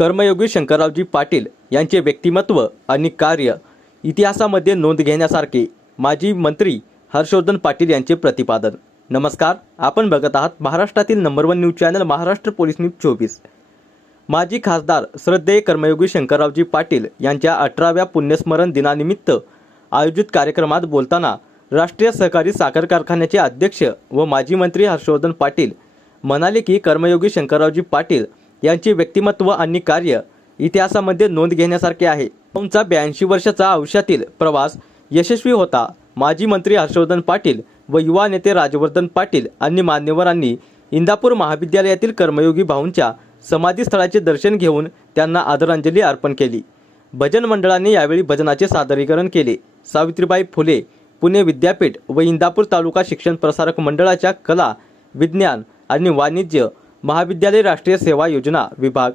कर्मयोगी शंकररावजी पाटील यांचे व्यक्तिमत्व आणि कार्य इतिहासामध्ये नोंद घेण्यासारखे माजी मंत्री हर्षवर्धन पाटील यांचे प्रतिपादन. नमस्कार आपण बघत आहात महाराष्ट्रातील number one news channel Maharashtra police news चोवीस. माजी खासदार श्रद्धेय कर्मयोगी शंकररावजी पाटील यांच्या अठराव्या पुण्यस्मरण दिनानिमित्त आयोजित कार्यक्रमात बोलताना राष्ट्रीय सहकारी साखर कारखान्याचे अध्यक्ष व माजी मंत्री हर्षवर्धन पाटील म्हणाले की कर्मयोगी शंकररावजी पाटील यांचे व्यक्तिमत्व आणि कार्य इतिहासामध्ये नोंद घेण्यासारखे आहे. तुमचा ब्याऐंशी वर्षाचा आयुष्यातील प्रवास यशस्वी होता. माजी मंत्री हर्षवर्धन पाटील व युवा नेते राजवर्धन पाटील आणि मान्यवरांनी इंदापूर महाविद्यालयातील कर्मयोगी भाऊंच्या समाधीस्थळाचे दर्शन घेऊन त्यांना आदरांजली अर्पण केली. भजन मंडळाने यावेळी भजनाचे सादरीकरण केले. सावित्रीबाई फुले पुणे विद्यापीठ व इंदापूर तालुका शिक्षण प्रसारक मंडळाच्या कला विज्ञान आणि वाणिज्य महाविद्यालय राष्ट्रीय सेवा योजना विभाग.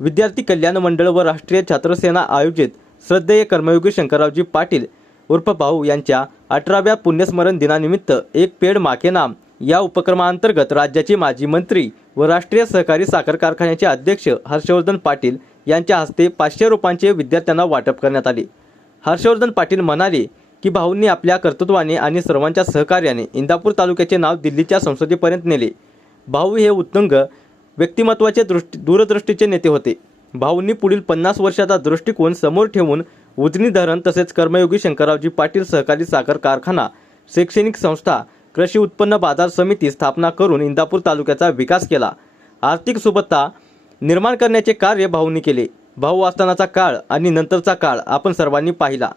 विद्यार्थी कल्याण मंडळ व राष्ट्रीय छात्रसेना आयोजित श्रद्धेय कर्मयोगी शंकररावजी पाटील उर्फ भाऊ यांच्या अठराव्या पुण्यस्मरण दिनानिमित्त एक पेड माके नाम या उपक्रमांतर्गत राज्याचे माजी मंत्री व राष्ट्रीय सहकारी साखर कारखान्याचे अध्यक्ष हर्षवर्धन पाटील यांच्या हस्ते पाचशे रुपयांचे विद्यार्थ्यांना वाटप करण्यात आले. हर्षवर्धन पाटील म्हणाले की भाऊंनी आपल्या कर्तृत्वाने आणि सर्वांच्या सहकार्याने इंदापूर तालुक्याचे नाव दिल्लीच्या संसदेपर्यंत नेले. भाऊ हे उत्तंग व्यक्तिमत्वाचे दृष्टी दूरदृष्टीचे नेते होते. भाऊंनी पुढील पन्नास वर्षाचा दृष्टिकोन समोर ठेवून उजनी धरण तसेच कर्मयोगी शंकररावजी पाटील सहकारी साखर कारखाना शैक्षणिक संस्था कृषी उत्पन्न बाजार समिती स्थापना करून इंदापूर तालुक्याचा विकास केला. आर्थिक सुबत्ता निर्माण करण्याचे कार्य भाऊंनी केले. भाऊ असतानाचा काळ आणि नंतरचा काळ आपण सर्वांनी पाहिला.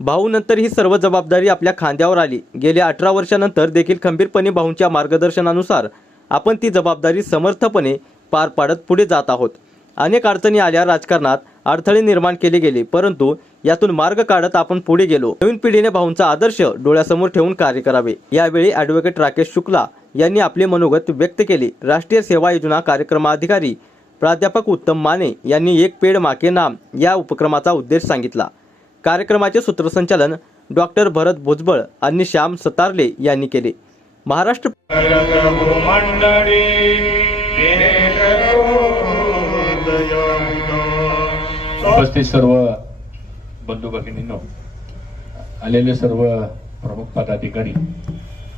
भाऊनंतर ही सर्व जबाबदारी आपल्या खांद्यावर आली. गेल्या अठरा वर्षानंतर देखील खंबीरपणे भाऊंच्या मार्गदर्शनानुसार आपण ती जबाबदारी समर्थपणे पार पाडत पुढे जात आहोत. अनेक अडचणी आल्या राजकारणात अडथळे निर्माण केले गेले परंतु यातून मार्ग काढत आपण पुढे गेलो. नवीन पिढीने भाऊंचा आदर्श डोळ्यासमोर ठेवून कार्य करावे. यावेळी ॲडव्होकेट राकेश शुक्ला यांनी आपले मनोगत व्यक्त केले. राष्ट्रीय सेवा योजना कार्यक्रमाधिकारी प्राध्यापक उत्तम माने यांनी एक पेड माके नाम या उपक्रमाचा उद्देश सांगितला. कार्यक्रमाचे सूत्रसंचालन डॉक्टर भरत भुजबळ आणि श्याम सतारले यांनी केले. महाराष्ट्र मंडळी उपस्थित सर्व बंधू भगिनींनो आलेले सर्व प्रमुख पदाधिकारी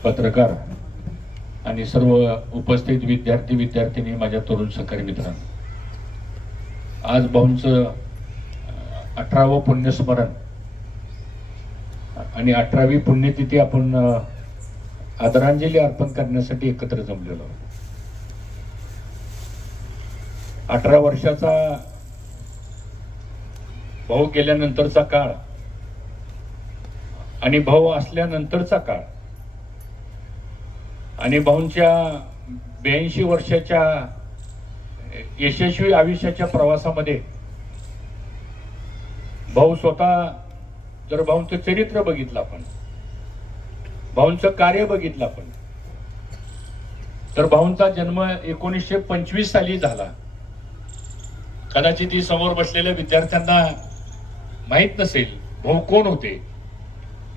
पत्रकार आणि सर्व उपस्थित विद्यार्थी विद्यार्थिनी माझ्या तरुण सहकारी मित्रांनो आज भाऊंचं अठरावं पुण्यस्मरण आणि अठरावी पुण्यतिथी आपण आदरांजली अर्पण करण्यासाठी एकत्र जमलेलो अठरा वर्षाचा भाऊ गेल्यानंतरचा काळ आणि भाऊ असल्यानंतरचा काळ आणि भाऊंच्या ब्याऐंशी वर्षाच्या यशस्वी आयुष्याच्या प्रवासामध्ये भाऊ स्वतः जर भाऊंचं चरित्र बघितलं आपण भाऊंचं कार्य बघितलं आपण. तर भाऊंचा जन्म एकोणीसशे पंचवीस साली झाला. कदाचित ही समोर बसलेल्या विद्यार्थ्यांना माहीत नसेल भाऊ कोण होते?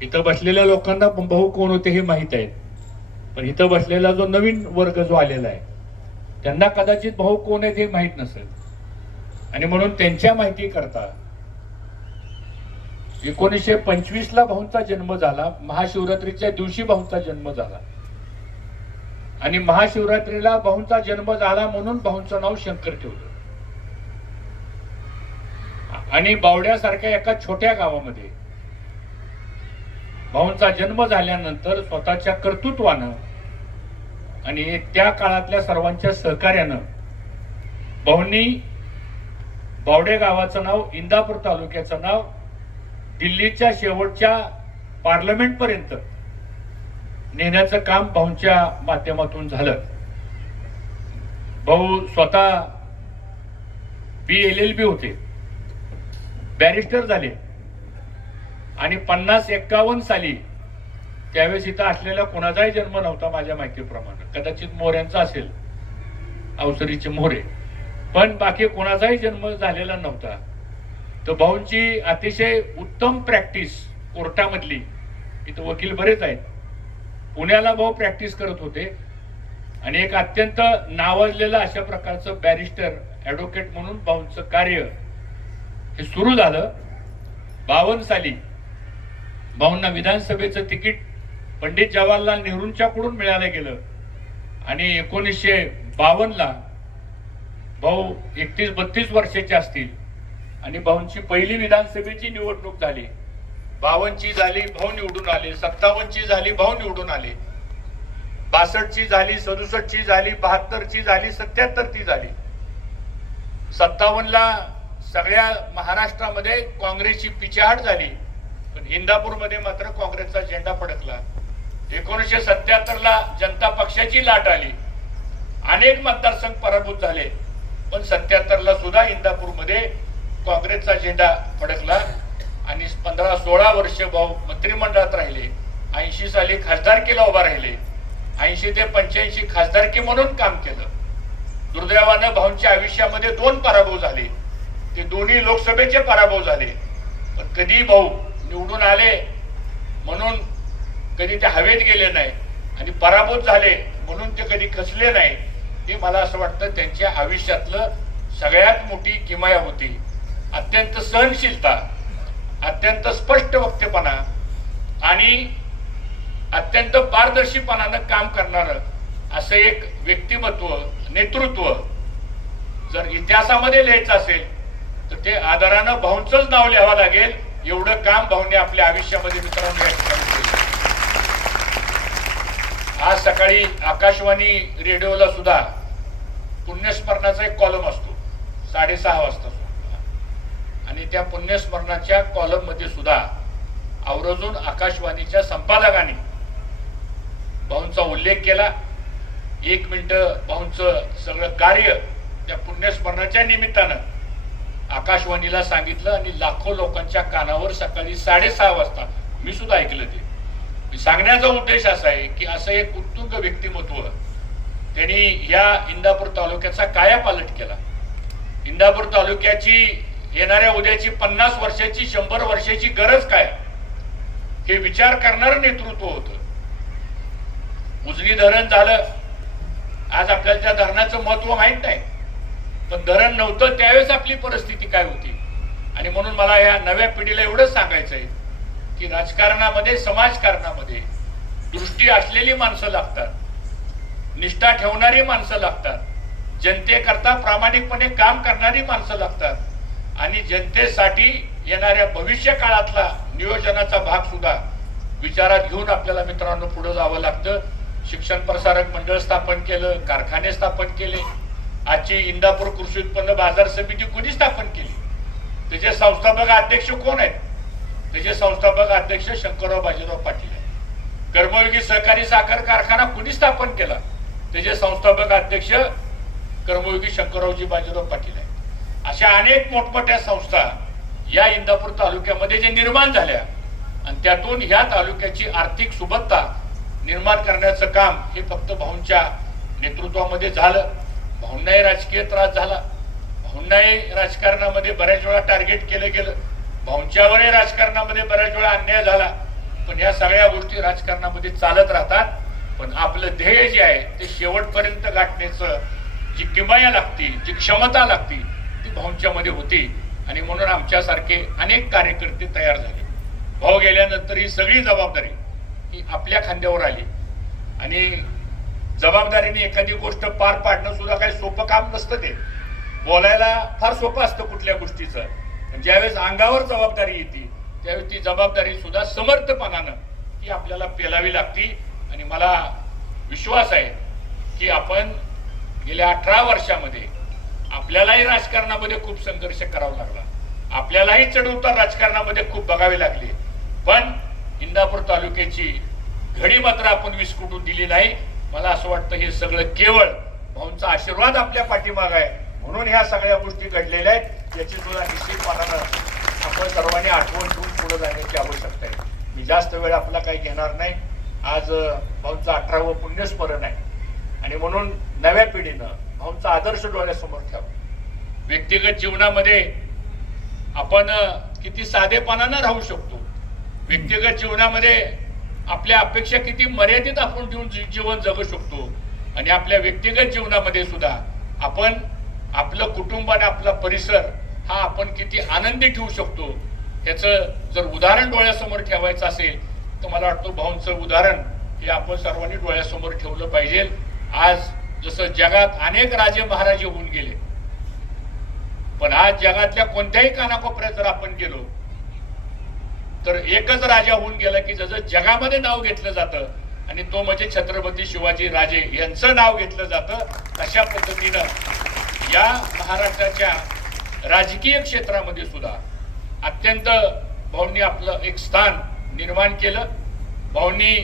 इथं बसलेल्या लोकांना पण भाऊ कोण होते हे माहीत आहे पण इथं बसलेला जो नवीन वर्ग जो आलेला आहे त्यांना कदाचित भाऊ कोण आहेत हे माहीत नसेल. आणि म्हणून त्यांच्या माहिती करता एकोणीसशे पंचवीसला भाऊंचा जन्म झाला महाशिवरात्रीच्या दिवशी भाऊंचा जन्म झाला. आणि महाशिवरात्रीला भाऊंचा जन्म झाला म्हणून भाऊंचं नाव शंकर ठेवलं. आणि बावड्यासारख्या एका छोट्या गावामध्ये भाऊंचा जन्म झाल्यानंतर स्वतःच्या कर्तृत्वानं आणि त्या काळातल्या सर्वांच्या सहकार्यानं भाऊंनी बावडे गावाचं नाव इंदापूर तालुक्याचं नाव दिल्लीच्या शेवटच्या पार्लमेंट पर्यंत नेण्याचं काम भाऊंच्या माध्यमातून झालं. भाऊ स्वतः बी एल एल बी होते. बॅरिस्टर झाले. आणि पन्नास एक्कावन्न साली त्यावेळेस इथं असलेला कोणाचाही जन्म नव्हता माझ्या माहितीप्रमाणे. कदाचित मोऱ्यांचा असेल. अवसरीचे मोरे. पण बाकी कोणाचाही जन्म झालेला नव्हता. तर भाऊंची अतिशय उत्तम प्रॅक्टिस कोर्टामधली. इथं वकील बरेच आहेत. पुण्याला भाऊ प्रॅक्टिस करत होते. आणि एक अत्यंत नावाजलेलं अशा प्रकारचं बॅरिस्टर ॲडव्होकेट म्हणून भाऊंचं कार्य हे सुरू झालं. बावन्न साली भाऊंना विधानसभेचं तिकीट पंडित जवाहरलाल नेहरूंच्याकडून मिळालं गेलं. आणि एकोणीसशे बावन्नला भाऊ एकतीस बत्तीस वर्षाचे असतील. आणि भाऊंची पहिली विधानसभेची निवडणूक झाली. बावनची झाली भाऊ निवडून आले. सत्तावन्नची झाली भाऊ निवडून आले. बासष्टची झाली सदुसष्टची झाली बहात्तरची झाली सत्याहत्तरची झाली. सत्तावन्नला सगळ्या महाराष्ट्रामध्ये काँग्रेसची पिछेहाट झाली. पण इंदापूरमध्ये मात्र काँग्रेसचा झेंडा फडकला. एकोणीसशे सत्याहत्तरला जनता पक्षाची लाट आली. अनेक मतदारसंघ पराभूत झाले. पण सत्याहत्तरला सुद्धा इंदापूरमध्ये काँग्रेसचा झेंडा फडकला आणि पंधरा सोळा वर्ष भाऊ मंत्रिमंडळात राहिले ऐंशी साली खासदारकीला उभा राहिले ऐंशी ते पंच्याऐंशी खासदारकी म्हणून काम केलं. दुर्दैवानं भाऊंच्या आयुष्यामध्ये दोन पराभव झाले. ते दोन्ही लोकसभेचे पराभव झाले. पण कधी भाऊ निवडून आले म्हणून कधी ते हवेत गेले नाही आणि पराभूत झाले म्हणून ते कधी खचले नाही हे मला असं वाटतं त्यांच्या आयुष्यातलं सगळ्यात मोठी किमया होती. अत्यंत सहनशीलता अत्यंत स्पष्ट वक्तेपणा आणि अत्यंत पारदर्शीपणानं काम करणारं असं एक व्यक्तिमत्व नेतृत्व जर इतिहासामध्ये लिहायचं असेल तर ते आदरानं भाऊंचंच नाव लिहावं लागेल एवढं काम भाऊने आपल्या आयुष्यामध्ये मित्रांनो या ठिकाणी केलं आज सकाळी आकाशवाणी रेडिओला सुद्धा पुण्यस्मरणाचा एक कॉलम असतो साडेसहा वाजता सुद्धा. आणि त्या पुण्यस्मरणाच्या कॉलममध्ये सुद्धा आवर्जून आकाशवाणीच्या संपादकांनी भाऊंचा उल्लेख केला. एक मिनिट भाऊंचं सगळं कार्य त्या पुण्यस्मरणाच्या निमित्तानं आकाशवाणीला सांगितलं आणि लाखो लोकांच्या कानावर सकाळी साडेसहा वाजता मी सुद्धा ऐकलं ते. सांगण्याचा उद्देश असा आहे की असं एक उत्तुंग व्यक्तिमत्व त्यांनी या इंदापूर तालुक्याचा कायापालट केला. इंदापूर तालुक्याची येणाऱ्या उद्याची पन्नास वर्षाची शंभर वर्षाची गरज काय? हे विचार करणारं नेतृत्व होतं. उजनी धरण झालं. आज आपल्याला त्या धरणाचं महत्त्व माहीत नाही. पण धरण नव्हतं त्यावेळेस आपली परिस्थिती काय होती? आणि म्हणून मला या नव्या पिढीला एवढंच सांगायचं आहे की राजकारणामध्ये समाजकारणामध्ये दृष्टी असलेली माणसं लागतात. निष्ठा ठेवणारी माणसं लागतात. जनतेकरता प्रामाणिकपणे काम करणारी माणसं लागतात. आणि जनतेसाठी येणाऱ्या भविष्य काळातला नियोजनाचा भाग सुद्धा विचारात घेऊन आपल्याला मित्रांनो पुढे जावं लागतं. शिक्षण प्रसारक मंडळ स्थापन केलं कारखाने स्थापन केले आजची इंदापूर कृषी उत्पन्न बाजार समिती कोणी स्थापन केली? त्याचे संस्थापक अध्यक्ष कोण आहेत? त्याचे संस्थापक अध्यक्ष शंकरराव बाजीराव पाटील आहेत. कर्मयोगी सहकारी साखर कारखाना कुणी स्थापन केला? त्याचे संस्थापक अध्यक्ष कर्मयोगी शंकररावजी बाजीराव पाटील आहेत. अशा अनेक मोठमोठ्या संस्था या इंदापूर तालुक्यामध्ये जे निर्माण झाल्या आणि त्यातून ह्या तालुक्याची आर्थिक सुबत्ता निर्माण करण्याचं काम हे फक्त भाऊंच्या नेतृत्वामध्ये झालं. भाऊंनाही राजकीय त्रास झाला. भाऊंनाही राजकारणामध्ये बऱ्याच वेळा टार्गेट केलं गेलं. भाऊंच्यावरही राजकारणामध्ये बऱ्याच वेळा अन्याय झाला. पण ह्या सगळ्या गोष्टी राजकारणामध्ये चालत राहतात. पण आपलं ध्येय जे आहे ते शेवटपर्यंत गाठण्याचं जी किमाया लागती जी क्षमता लागती ती भाऊंच्यामध्ये होती आणि म्हणून आमच्यासारखे अनेक कार्यकर्ते तयार झाले. भाऊ गेल्यानंतर ही सगळी जबाबदारी ही आपल्या खांद्यावर आली. आणि जबाबदारीने एखादी गोष्ट पार पाडणं सुद्धा काही सोपं काम नसतं ते. बोलायला फार सोपं असतं कुठल्या गोष्टीचं. पण ज्यावेळेस अंगावर जबाबदारी येते त्यावेळेस ती जबाबदारी सुद्धा समर्थपणानं ती आपल्याला पेलावी लागती. आणि मला विश्वास आहे की आपण गेल्या अठरा वर्षामध्ये आपल्यालाही राजकारणामध्ये खूप संघर्ष करावा लागला. आपल्यालाही चढउतार राजकारणामध्ये खूप बघावे लागले. पण इंदापूर तालुक्याची घडी मात्र आपण विस्कुटून दिली नाही. मला असं वाटतं हे सगळं केवळ भाऊंचा आशीर्वाद आपल्या पाठीमाग आहे. म्हणून ह्या सगळ्या गोष्टी घडलेल्या आहेत. याची सुद्धा निश्चितपणानं आपण सर्वांनी आठवण ठेवून पुढे जाण्याची आवश्यकता आहे. मी जास्त वेळ आपला काही घेणार नाही. आज भाऊंचं अठरावं पुण्यस्मरण आहे. आणि म्हणून नव्या पिढीनं आमचा आदर्श डोळ्यासमोर ठेवा. व्यक्तिगत जीवनामध्ये आपण किती साधेपणानं राहू शकतो. व्यक्तिगत जीवनामध्ये आपल्या अपेक्षा किती मर्यादित आपण देऊन जी- जीवन जगू शकतो. आणि आपल्या व्यक्तिगत जीवनामध्ये सुद्धा आपण आपलं कुटुंब आणि आपला परिसर हा आपण किती आनंदी ठेवू शकतो. त्याचं जर उदाहरण डोळ्यासमोर ठेवायचं असेल तर मला वाटतं भाऊंचं उदाहरण हे आपण सर्वांनी डोळ्यासमोर ठेवलं पाहिजे. आज जसं जगात अनेक राजे महाराजे होऊन गेले. पण आज जगातल्या कोणत्याही कानाकोपऱ्यात जर आपण गेलो तर एकच राजा होऊन गेला की जसं जगामध्ये नाव घेतलं जातं आणि तो म्हणजे छत्रपती शिवाजी राजे यांचं नाव घेतलं जातं अशा पद्धतीनं या महाराष्ट्राच्या राजकीय क्षेत्रामध्ये सुद्धा अत्यंत भाऊंनी आपलं एक स्थान निर्माण केलं. भाऊंनी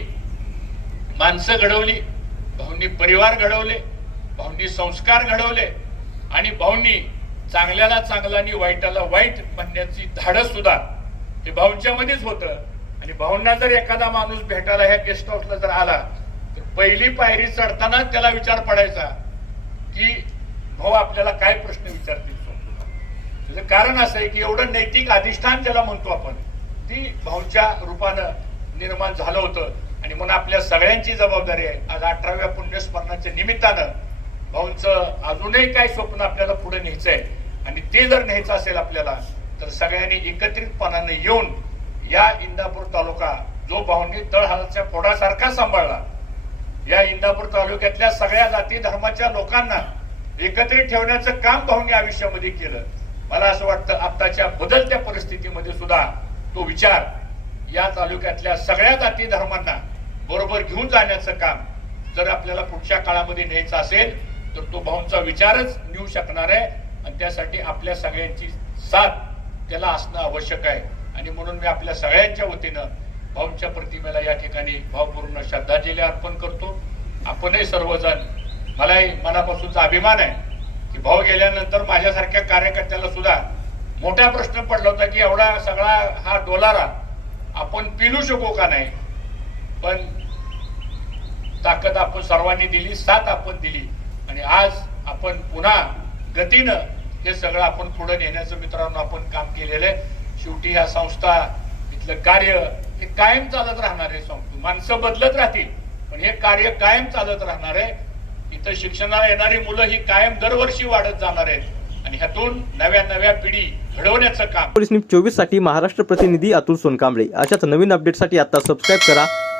माणसं घडवली. भाऊंनी परिवार घडवले भाऊंनी संस्कार घडवले आणि भाऊंनी चांगल्याला चांगला आणि वाईटाला वाईट म्हणण्याची धाडस सुद्धा हे भाऊंच्या मध्येच होतं. आणि भाऊंना जर एखादा माणूस भेटायला ह्या गेस्ट हाऊसला जर आला तर पहिली पायरी चढताना त्याला विचार पडायचा की भाऊ आपल्याला काय प्रश्न विचारतील त्याचं कारण असं आहे की एवढं नैतिक अधिष्ठान ज्याला म्हणतो आपण ती भाऊंच्या रूपानं निर्माण झालं होतं. आणि म्हणून आपल्या सगळ्यांची जबाबदारी आहे. आज अठराव्या पुण्यस्मरणाच्या निमित्तानं भाऊंचं अजूनही काय स्वप्न आपल्याला पुढे न्यायचंय आणि ते जर न्यायचं असेल आपल्याला तर सगळ्यांनी एकत्रितपणाने येऊन या इंदापूर तालुका जो भाऊंनी तळहालच्या फोडासारखा सांभाळला या इंदापूर तालुक्यातल्या सगळ्या जाती धर्माच्या लोकांना एकत्रित ठेवण्याचं काम भाऊंनी आयुष्यामध्ये केलं. मला असं वाटतं आताच्या बदलत्या परिस्थितीमध्ये सुद्धा तो विचार या तालुक्यातल्या सगळ्या जाती धर्मांना बरोबर घेऊन जाण्याचं काम जर आपल्याला पुढच्या काळामध्ये न्यायचं असेल तर तो भाऊंचा विचारच नेऊ शकणार आहे. आणि त्यासाठी आपल्या सगळ्यांची साथ त्याला असणं आवश्यक आहे. आणि म्हणून मी आपल्या सगळ्यांच्या वतीनं भाऊंच्या प्रतिमेला या ठिकाणी भावपूर्ण श्रद्धांजली अर्पण करतो. आपणही सर्वजण मलाही मनापासूनचा अभिमान आहे की भाऊ गेल्यानंतर माझ्यासारख्या कार्यकर्त्याला सुद्धा मोठा प्रश्न पडला होता की एवढा सगळा हा डोलारा आपण पिलू शकू का नाही? पण ताकद आपण सर्वांनी दिली साथ आपण दिली. आणि आज आपण पुन्हा गतीनं हे सगळं आपण पुढे नेण्याचं मित्रांनो आपण काम केलेलं आहे. शेवटी ह्या संस्था इथलं कार्य हे कायम चालत राहणार आहे सांगतो माणसं बदलत राहतील पण हे कार्य कायम चालत राहणार आहे. इथं शिक्षणाला येणारी मुलं ही कायम दरवर्षी वाढत जाणार आहेत. आणि ह्यातून नव्या नव्या पिढी घडवण्याचं काम. पोलीस न्यूज चोवीससाठी महाराष्ट्र प्रतिनिधी अतुल सोनकांबळे. अशाच नवीन अपडेटसाठी आता सबस्क्राईब करा.